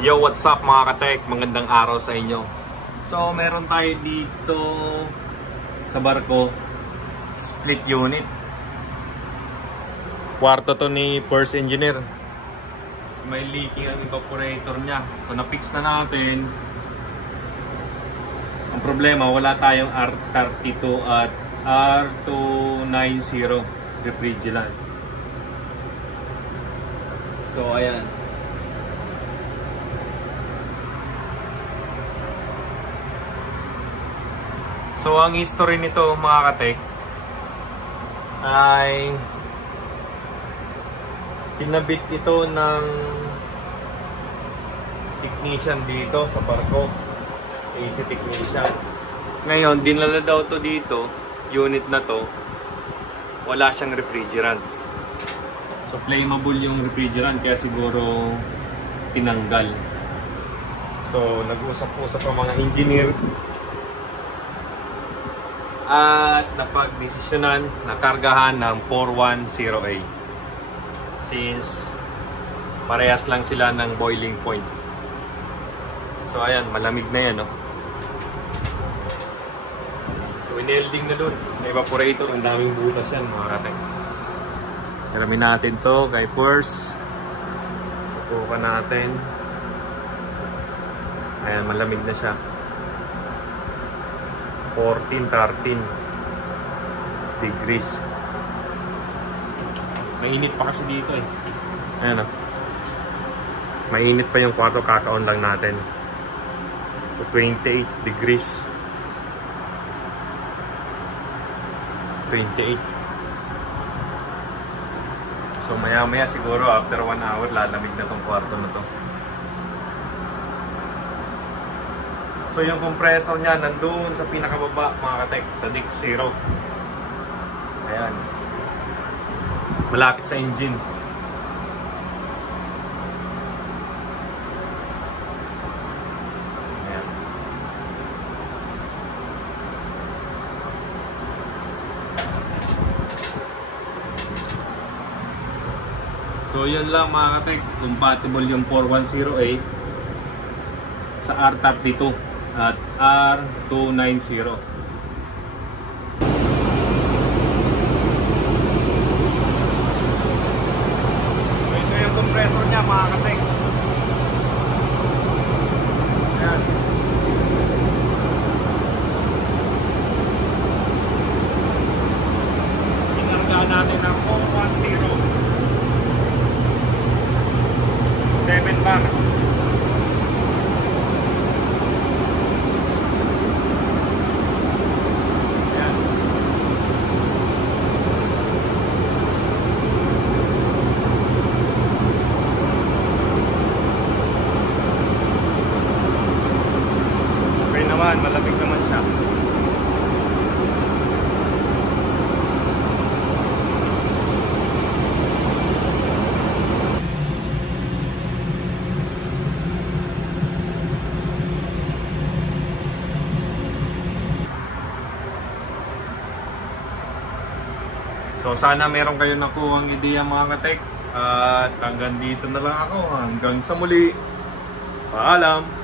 Yo, what's up mga katek? Magandang araw sa inyo. So, meron tayo dito sa barko, split unit. Kwarto to ni first engineer. So, may leaking ang evaporator niya. So, na-fix na natin. Ang problema, wala tayong R32 at R290 refrigerant. So, ayan. So, ang history nito mga katek ay kinabit ito ng technician dito sa barko. AC technician. Ngayon, dinala daw to dito, unit na to, wala siyang refrigerant. So, flammable yung refrigerant kaya siguro tinanggal. So, nag-usap-usap ang mga engineer at napag-desisyonan na kargahan ng 410A since parehas lang sila ng boiling point. So ayan, malamig na yan, no? So in-welding na dun sa evaporator, ang daming butas yan mga katek. Alamin natin to kay Purs. Tutukan natin. Ayan, malamig na siya. 14-13 degrees. Mainit pa kasi dito eh. Ayan o. Mainit pa yung kwarto, kakaon lang natin. So 28 degrees. 28. So maya maya siguro after 1 hour lalamig na tong kwarto na to. So yung compressor niya nandun sa pinakababa mga katek, sa Dick 0. Ayan. Malapit sa engine. Ayan. So yun lang mga katek, compatible yung 410A sa R32 at R290. So ito yung compressor niya mga katek. Ayan. Inargaan natin ng 410 7 bar. Malamig naman siya. So sana meron kayo nakuhang ideya mga katek. At hanggang dito na lang ako. Hanggang sa muli. Paalam.